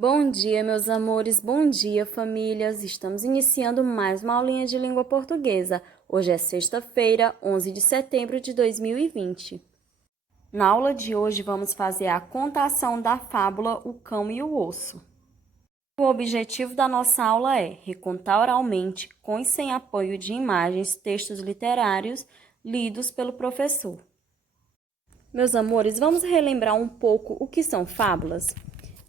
Bom dia, meus amores, bom dia, famílias. Estamos iniciando mais uma aulinha de língua portuguesa. Hoje é sexta-feira, 11 de setembro de 2020. Na aula de hoje, vamos fazer a contação da fábula O Cão e o Osso. O objetivo da nossa aula é recontar oralmente, com e sem apoio de imagens, textos literários lidos pelo professor. Meus amores, vamos relembrar um pouco o que são fábulas?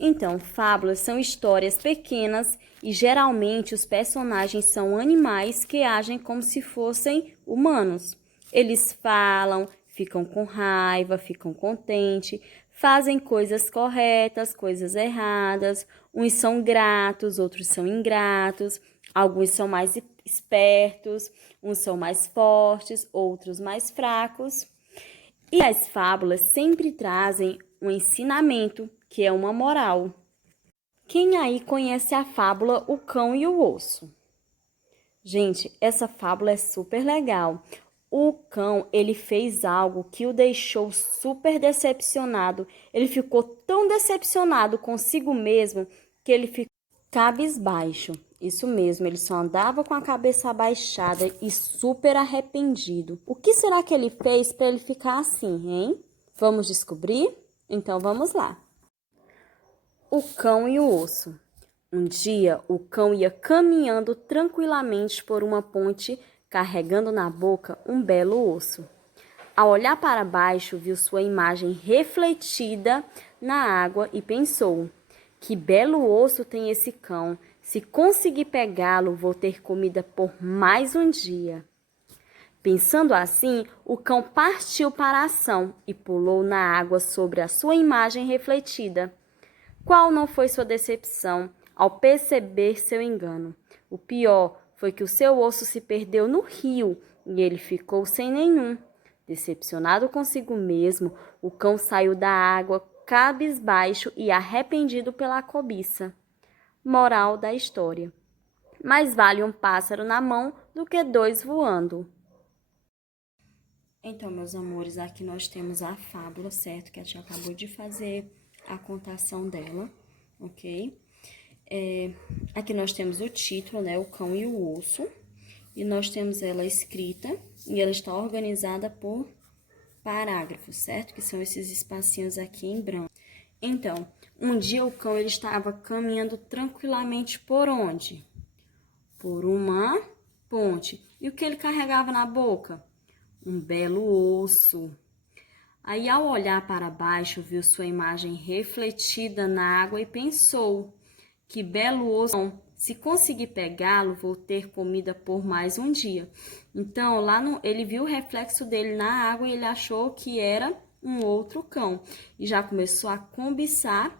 Então, fábulas são histórias pequenas e geralmente os personagens são animais que agem como se fossem humanos. Eles falam, ficam com raiva, ficam contentes, fazem coisas corretas, coisas erradas. Uns são gratos, outros são ingratos. Alguns são mais espertos, uns são mais fortes, outros mais fracos. E as fábulas sempre trazem um ensinamento, que é uma moral. Quem aí conhece a fábula O Cão e o Osso? Gente, essa fábula é super legal. O cão, ele fez algo que o deixou super decepcionado. Ele ficou tão decepcionado consigo mesmo que ele ficou cabisbaixo. Isso mesmo, ele só andava com a cabeça abaixada e super arrependido. O que será que ele fez para ele ficar assim, hein? Vamos descobrir? Então vamos lá. O Cão e o Osso. Um dia, o cão ia caminhando tranquilamente por uma ponte, carregando na boca um belo osso. Ao olhar para baixo, viu sua imagem refletida na água e pensou: que belo osso tem esse cão! Se conseguir pegá-lo, vou ter comida por mais um dia. Pensando assim, o cão partiu para a ação e pulou na água sobre a sua imagem refletida. Qual não foi sua decepção ao perceber seu engano? O pior foi que o seu osso se perdeu no rio e ele ficou sem nenhum. Decepcionado consigo mesmo, o cão saiu da água cabisbaixo e arrependido pela cobiça. Moral da história: mais vale um pássaro na mão do que dois voando. Então, meus amores, aqui nós temos a fábula, certo? Que a tia acabou de fazer a contação dela, ok? Aqui nós temos o título, né? O Cão e o Osso. E nós temos ela escrita e ela está organizada por parágrafos, certo? Que são esses espacinhos aqui em branco. Então, um dia o cão ele estava caminhando tranquilamente por onde? Por uma ponte. E o que ele carregava na boca? Um belo osso. Aí, ao olhar para baixo, viu sua imagem refletida na água e pensou: que belo osso! Se conseguir pegá-lo, vou ter comida por mais um dia. Então, ele viu o reflexo dele na água e ele achou que era um outro cão. E já começou a cobiçar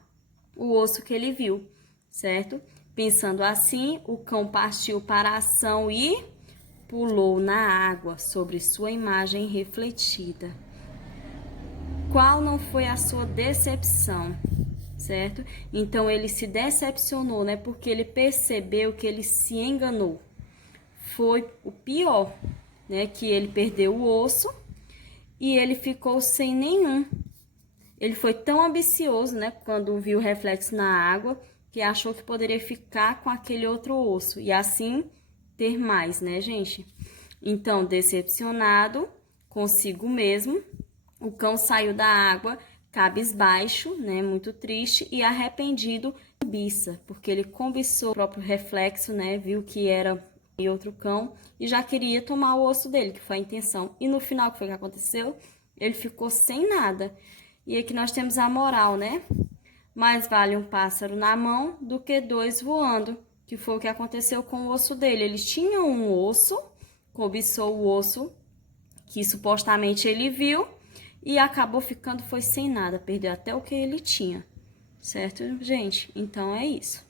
o osso que ele viu, certo? Pensando assim, o cão partiu para a ação e pulou na água sobre sua imagem refletida. Qual não foi a sua decepção, certo? Então, ele se decepcionou, né? Porque ele percebeu que ele se enganou. Foi o pior, né? Que ele perdeu o osso e ele ficou sem nenhum. Ele foi tão ambicioso, né? Quando viu o reflexo na água, que achou que poderia ficar com aquele outro osso e assim ter mais, né, gente? Então, decepcionado consigo mesmo, o cão saiu da água cabisbaixo, né, muito triste e arrependido, cobiça, porque ele cobiçou o próprio reflexo, né, viu que era outro cão e já queria tomar o osso dele, que foi a intenção. E no final, o que foi que aconteceu? Ele ficou sem nada. E aqui nós temos a moral, né? Mais vale um pássaro na mão do que dois voando, que foi o que aconteceu com o osso dele. Ele tinha um osso, cobiçou o osso que supostamente ele viu e acabou ficando foi sem nada, perdeu até o que ele tinha. Certo, gente? Então é isso.